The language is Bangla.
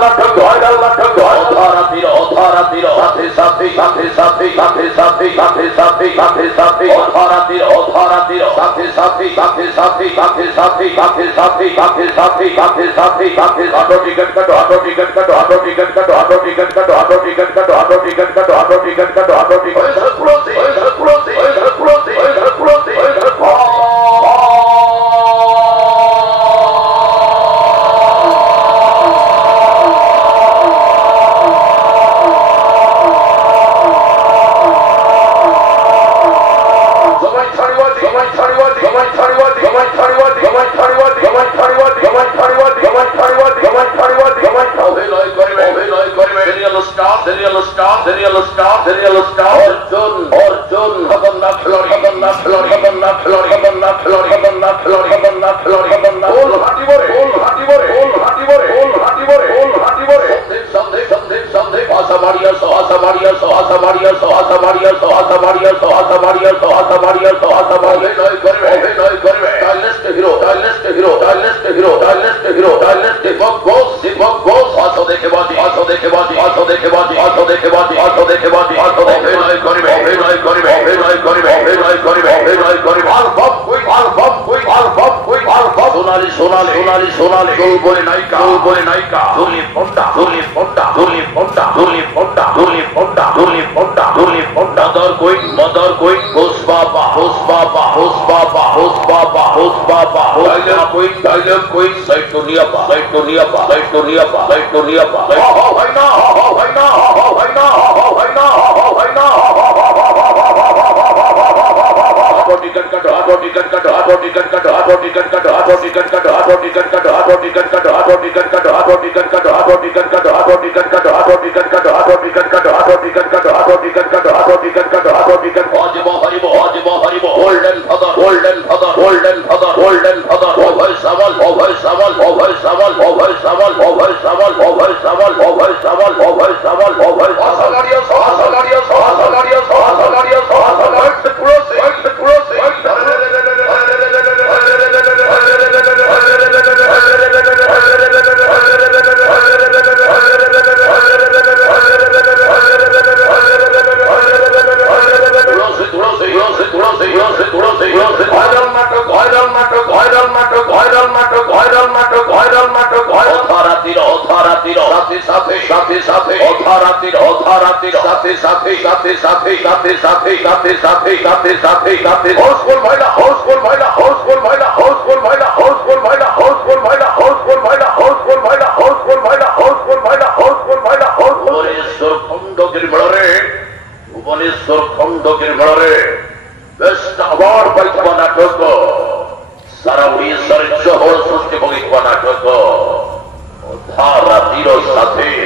নাটক ভাইরাল নাটক অধারা তীর সাথে সাথে সাথে সাথে সাথে সাথে সাথে সাথে সাথে সাথে অধারা তীর সাথে সাথে সাথে সাথে সাথে সাথে সাথে সাথে সাথে সাথে সাথে সাথে সাথে অটো টিকিট কাটো অটো টিকিট কাটো অটো টিকিট কাটো অটো টিকিট কাটো অটো টিকিট কাটো অটো টিকিট কাটো অটো টিকিট কাটো অটো টিকিট সারা উড়িষ্যার জহর সৃষ্টি ভোগী নাটক ধারা তীর সাথে